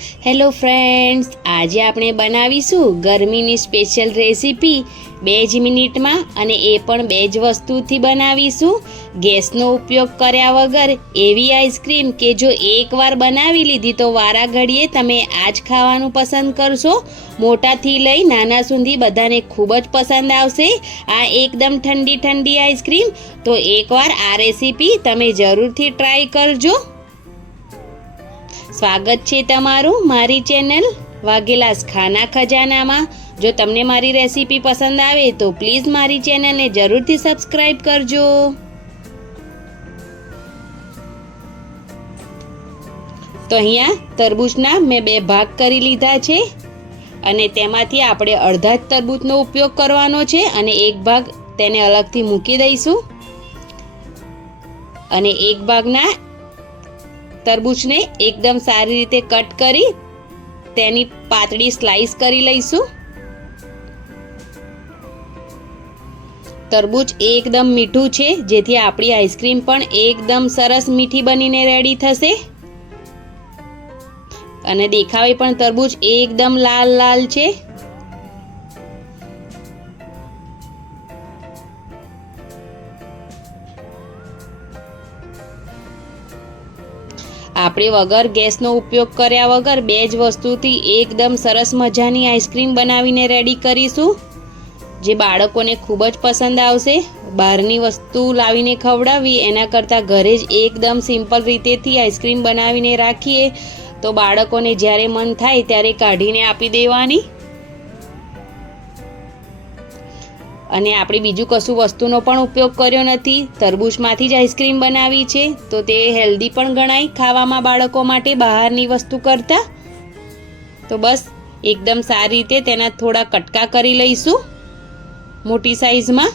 Hello friends, આજે આપણે બનાવીશું ગરમીની સ્પેશિયલ રેસીપી 2 જ મિનિટમાં, અને એ પણ 2 જ વસ્તુથી બનાવીશું. ગેસનો ઉપયોગ કર્યા વગર એવી આઈસ્ક્રીમ કે જો એકવાર બનાવી લીધી તો વારા ઘડીએ તમે આ જ ખાવાનું પસંદ કરશો. મોટાથી લઈ નાના સુધી બધાને ખૂબ જ પસંદ આવશે આ એકદમ ઠંડી ઠંડી આઈસ્ક્રીમ. તો એકવાર આ રેસીપી તમે જરૂરથી ટ્રાય કરજો. સ્વાગત છે તમારું મારી ચેનલ વાઘેલાસ ખાના ખજાનામાં. જો તમને મારી રેસીપી પસંદ આવે તો પ્લીઝ મારી ચેનલને જરૂરથી સબસ્ક્રાઈબ કરજો. તો અહીંયા તરબૂચના મેં 2 ભાગ કરી લીધા છે, અને તેમાંથી આપણે અડધા જ તરબૂચનો ઉપયોગ કરવાનો છે, અને એક ભાગ તેને અલગથી મૂકી દઈશું. અને એક ભાગના તરબૂચને એકદમ સારી રીતે કટ કરી તેની પાતળી સ્લાઈસ કરી લઈશું. તરબૂચ એકદમ મીઠું છે, જેથી આપણી આઈસ્ક્રીમ પણ એકદમ સરસ મીઠી બનીને રેડી થશે. અને દેખાવે પણ તરબૂચ એકદમ લાલ લાલ છે. આપણે વગર ગેસનો ઉપયોગ કર્યા વગર 2 જ વસ્તુથી એકદમ સરસ મજાની આઈસ્ક્રીમ બનાવીને રેડી કરીશું, જે બાળકોને ખૂબ જ પસંદ આવશે. બહારની વસ્તુ લાવીને ખવડાવવી એના કરતાં ઘરે જ એકદમ સિમ્પલ રીતેથી આઈસ્ક્રીમ બનાવીને રાખીએ તો બાળકોને જ્યારે મન થાય ત્યારે કાઢીને આપી દેવાની. અને આપણે બીજું કશું વસ્તુનો પણ ઉપયોગ કર્યો નથી, તરબૂચમાંથી જ આઈસ્ક્રીમ બનાવી છે, તો તે હેલ્ધી પણ ગણાય ખાવામાં બાળકો માટે બહારની વસ્તુ કરતાં. તો બસ એકદમ સારી રીતે તેના થોડા કટકા કરી લઈશું મોટી સાઈઝમાં.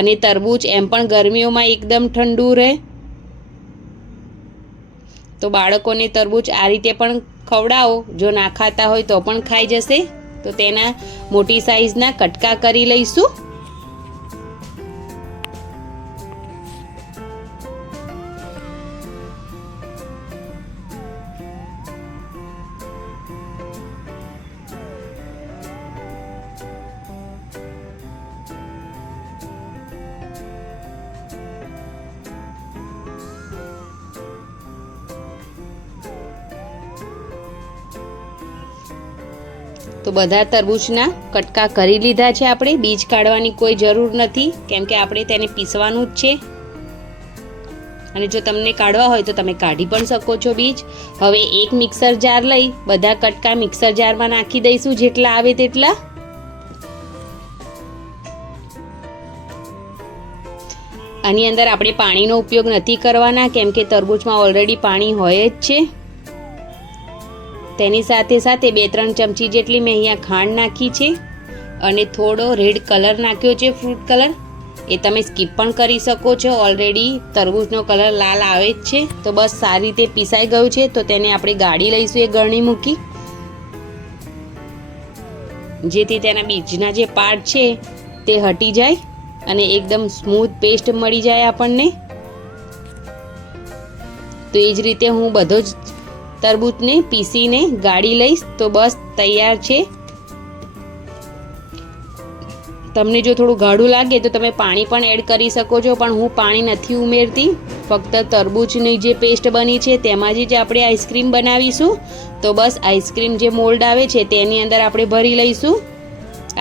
અને તરબૂચ એમ પણ ગરમીઓમાં એકદમ ઠંડુ રહે, તો બાળકોને તરબૂચ આ રીતે પણ ખવડાવો. જો ના ખાતા હોય તો પણ ખાઈ જશે. તો તેના મોટી સાઈઝના કટકા કરી લઈશું. તો બધા તરબૂચના કટકા કરી લીધા છે આપણે. બીજ કાઢવાની કોઈ જરૂર નથી, કેમ કે આપણે તેને પીસવાનું જ છે. અને જો તમને કાઢવા હોય તો તમે કાઢી પણ શકો છો બીજ. હવે એક મિક્સર જાર લઈ બધા કટકા મિક્સર જારમાં નાખી દઈશું, જેટલા આવે તેટલા. આની અંદર આપણે પાણીનો ઉપયોગ નથી કરવાના, કેમ કે તરબૂચમાં ઓલરેડી પાણી હોય જ છે. તેની સાથે સાથે 2-3 ચમચી જેટલી મેં અહીંયા ખાંડ નાખી છે, અને થોડો રેડ કલર નાખ્યો છે, ફ્રૂટ કલર. એ તમે સ્કીપ પણ કરી શકો છો, ઓલરેડી તરબૂચનો કલર લાલ આવે જ છે. તો બસ સારી રીતે પીસાઈ ગયું છે, તો તેને આપણે ગાળી લઈશું એ ગળણી મૂકી, જેથી તેના બીજના જે પાર્ટ છે તે હટી જાય અને એકદમ સ્મૂથ પેસ્ટ મળી જાય આપણને. તો એ જ રીતે હું બધો જ તરબૂચને પીસીને ગાળી લઈશ. તો બસ તૈયાર છે. તમને જો થોડું ગાઢું લાગે તો તમે પાણી પણ એડ કરી શકો છો, પણ હું પાણી નથી ઉમેરતી. ફક્ત તરબૂચની જે પેસ્ટ બની છે તેમાં જ આપણે આઈસ્ક્રીમ બનાવીશું. તો બસ આઈસ્ક્રીમ જે મોલ્ડ આવે છે તેની અંદર આપણે ભરી લઈશું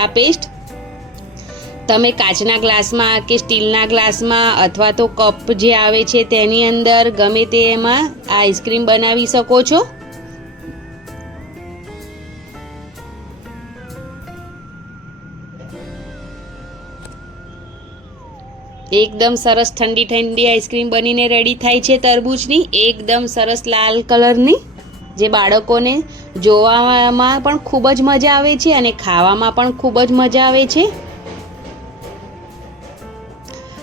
આ પેસ્ટ. તમે કાચના ગ્લાસમાં કે સ્ટીલના ગ્લાસમાં અથવા તો કપ જે આવે છે તેની અંદર ગમે તેમાં આ આઈસ્ક્રીમ બનાવી શકો છો. એકદમ સરસ ઠંડી ઠંડી આઈસ્ક્રીમ બનીને રેડી થાય છે તરબૂચની, એકદમ સરસ લાલ કલરની, જે બાળકોને જોવામાં પણ ખૂબ જ મજા આવે છે અને ખાવામાં પણ ખૂબ જ મજા આવે છે.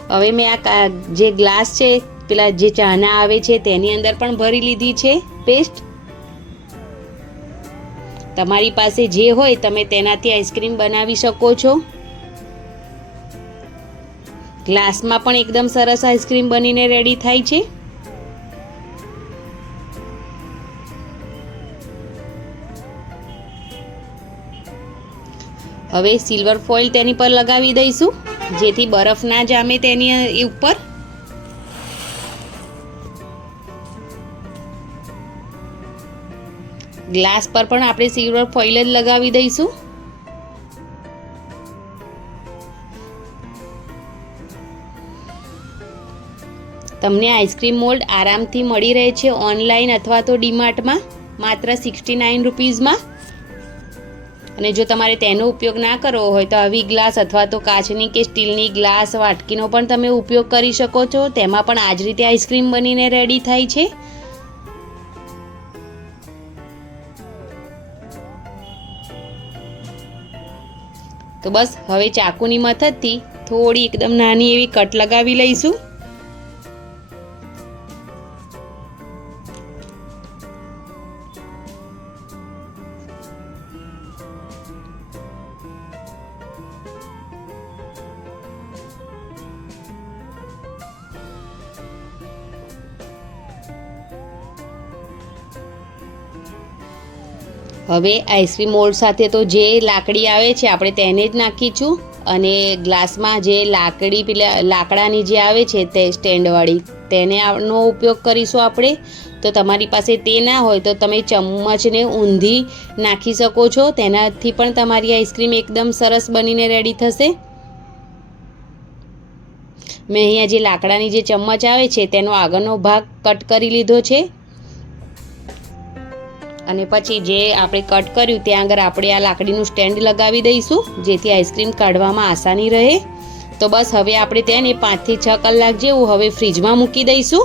હવે મેં આ જે ગ્લાસ છે પેલા જે ચાના આવે છે તેની અંદર પણ ભરી લીધી છે પેસ્ટ. તમારી પાસે જે હોય તમે તેનાથી આઈસ્ક્રીમ બનાવી શકો છો. ગ્લાસમાં પણ એકદમ સરસ આઈસ્ક્રીમ બનીને રેડી થાય છે. હવે સિલ્વર ફોઇલ તેની પર લગાવી દઈશું, જેથી બરફ ના જામે તેની ઉપર. ગ્લાસ પર પણ આપણે સિલ્વર ફોઇલ જ લગાવી દઈશું. તમને આઈસ્ક્રીમ મોલ્ડ આરામથી મળી રહે છે ઓનલાઈન અથવા તો ડીમાર્ટમાં માત્ર 69 રૂપીઝમાં. અને જો તમારે તેનો ઉપયોગ ના કરવો હોય તો આવી ગ્લાસ અથવા તો કાચની કે સ્ટીલની ગ્લાસ વાટકીનો પણ તમે ઉપયોગ કરી શકો છો. તેમાં પણ આ જ રીતે આઈસ્ક્રીમ બનીને રેડી થાય છે. તો બસ હવે ચાકુની મદદથી થોડી એકદમ નાની એવી કટ લગાવી લઈશું. હવે આઈસ્ક્રીમ મોલ્ડ સાથે તો જે લાકડી આવે છે આપણે તેને જ નાખીશું, અને ગ્લાસમાં જે લાકડી પેલા લાકડાની જે આવે છે તે સ્ટેન્ડવાળી તેનો ઉપયોગ કરીશું આપણે. તો તમારી પાસે તે ના હોય તો તમે ચમચને ઊંધી નાખી શકો છો, તેનાથી પણ તમારી આઈસ્ક્રીમ એકદમ સરસ બનીને રેડી થશે. મેં અહીંયા જે લાકડાની જે ચમચ આવે છે તેનો આગળનો ભાગ કટ કરી લીધો છે, અને પછી જે આપણે કટ કર્યું ત્યાં આગળ આપણે આ લાકડીનું સ્ટેન્ડ લગાવી દઈશું, જેથી આઈસ્ક્રીમ કાઢવામાં આસાની રહે. તો બસ હવે આપણે તેને 5 થી 6 કલાક જેવું હવે ફ્રીજમાં મૂકી દઈશું.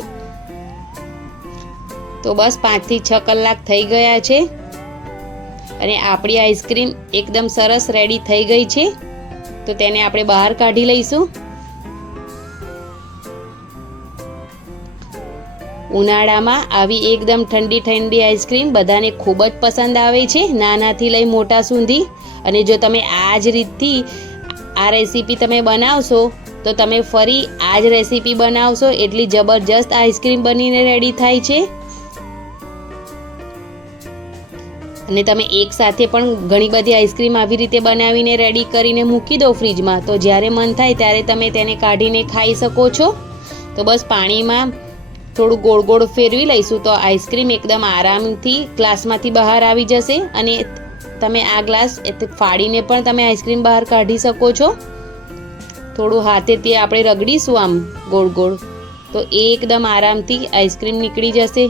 તો બસ 5 થી 6 કલાક થઈ ગયા છે અને આપણી આઈસ્ક્રીમ એકદમ સરસ રેડી થઈ ગઈ છે. તો તેને આપણે બહાર કાઢી લઈશું. ઉનાળામાં આવી એકદમ ઠંડી ઠંડી આઈસ્ક્રીમ બધાને ખૂબ જ પસંદ આવે છે, નાનાથી લઈ મોટા સુધી. અને જો તમે આ જ રીતથી આ રેસીપી તમે બનાવશો તો તમે ફરી આ જ રેસીપી બનાવશો એટલી જબરજસ્ત આઈસ્ક્રીમ બનીને રેડી થાય છે. અને તમે એક સાથે પણ ઘણી બધી આઈસ્ક્રીમ આવી રીતે બનાવીને રેડી કરીને મૂકી દો ફ્રીજમાં, તો જ્યારે મન થાય ત્યારે તમે તેને કાઢીને ખાઈ શકો છો. તો બસ પાણીમાં થોડું ગોળ ગોળ ફેરવી લઈશું તો આઈસ્ક્રીમ એકદમ આરામથી ગ્લાસમાંથી બહાર આવી જશે, અને તમે આ ગ્લાસ ફાડીને પણ તમે આઈસ્ક્રીમ બહાર કાઢી શકો છો. થોડું હાથેથી આપણે રગડીશું આમ ગોળ ગોળ તો એકદમ આરામથી આઈસ્ક્રીમ નીકળી જશે.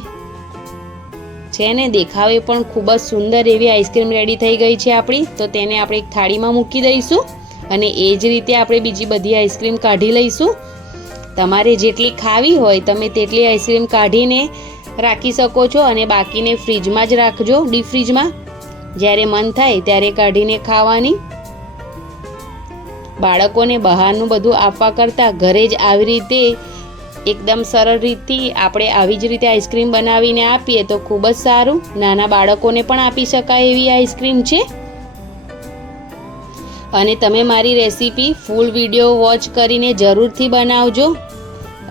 છે ને, દેખાવે પણ ખૂબ જ સુંદર એવી આઈસ્ક્રીમ રેડી થઈ ગઈ છે આપણી. તો તેને આપણે એક થાળીમાં મૂકી દઈશું, અને એ જ રીતે આપણે બીજી બધી આઈસ્ક્રીમ કાઢી લઈશું. તમારે જેટલી ખાવી હોય તમે તેટલી આઈસ્ક્રીમ કાઢીને રાખી શકો છો, અને બાકીને ફ્રીજમાં જ રાખજો, ડીપ ફ્રીજમાં. જ્યારે મન થાય ત્યારે કાઢીને ખાવાની. બાળકોને બહારનું બધું આપવા કરતાં ઘરે જ આવી રીતે એકદમ સરળ રીતથી આપણે આવી જ રીતે આઈસ્ક્રીમ બનાવીને આપીએ તો ખૂબ જ સારું. નાના બાળકોને પણ આપી શકાય એવી આઈસ્ક્રીમ છે. અને તમે મારી રેસીપી ફૂલ વિડીયો વોચ કરીને જરૂરથી બનાવજો,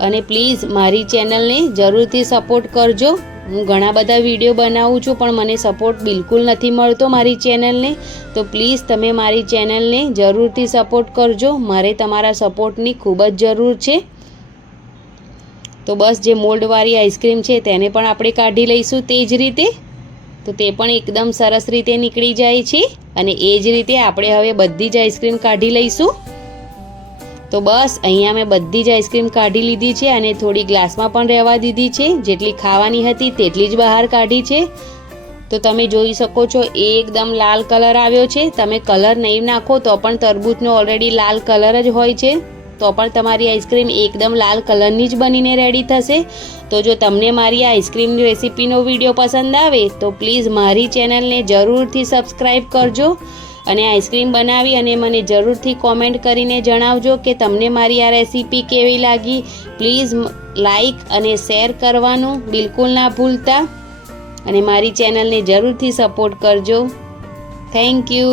અને પ્લીઝ મારી ચેનલને જરૂરથી સપોર્ટ કરજો. હું ઘણા બધા વિડીયો બનાવું છું પણ મને સપોર્ટ બિલકુલ નથી મળતો મારી ચેનલને. તો પ્લીઝ તમે મારી ચેનલને જરૂરથી સપોર્ટ કરજો, મારે તમારા સપોર્ટની ખૂબ જ જરૂર છે. તો બસ જે મોલ્ડવાળી આઈસ્ક્રીમ છે તેને પણ આપણે કાઢી લઈશું તે જ રીતે. તો તે પણ એકદમ સરસ રીતે નીકળી જાય છે, અને એ જ રીતે આપણે હવે બધી જ આઈસ્ક્રીમ કાઢી લઈશું. તો બસ અહીંયા મેં બધી જ આઈસ્ક્રીમ કાઢી લીધી છે, અને થોડી ગ્લાસમાં પણ રહેવા દીધી છે. જેટલી ખાવાની હતી તેટલી જ બહાર કાઢી છે. તો તમે જોઈ શકો છો એકદમ લાલ કલર આવ્યો છે. તમે કલર નહીં નાખો તો પણ તરબૂચનો ઓલરેડી લાલ કલર જ હોય છે, તો પણ તમારી આઈસ્ક્રીમ એકદમ લાલ કલરની જ બનીને રેડી થશે. તો જો તમને મારી આ આઈસ્ક્રીમની રેસીપીનો વિડીયો પસંદ આવે તો પ્લીઝ મારી ચેનલને જરૂરથી સબસ્ક્રાઈબ કરજો, અને આઈસ્ક્રીમ બનાવી અને મને જરૂરથી કોમેન્ટ કરીને જણાવજો કે તમને મારી આ રેસીપી કેવી લાગી. પ્લીઝ લાઈક અને શેર કરવાનું બિલકુલ ના ભૂલતા, અને મારી ચેનલને જરૂરથી સપોર્ટ કરજો. Thank you.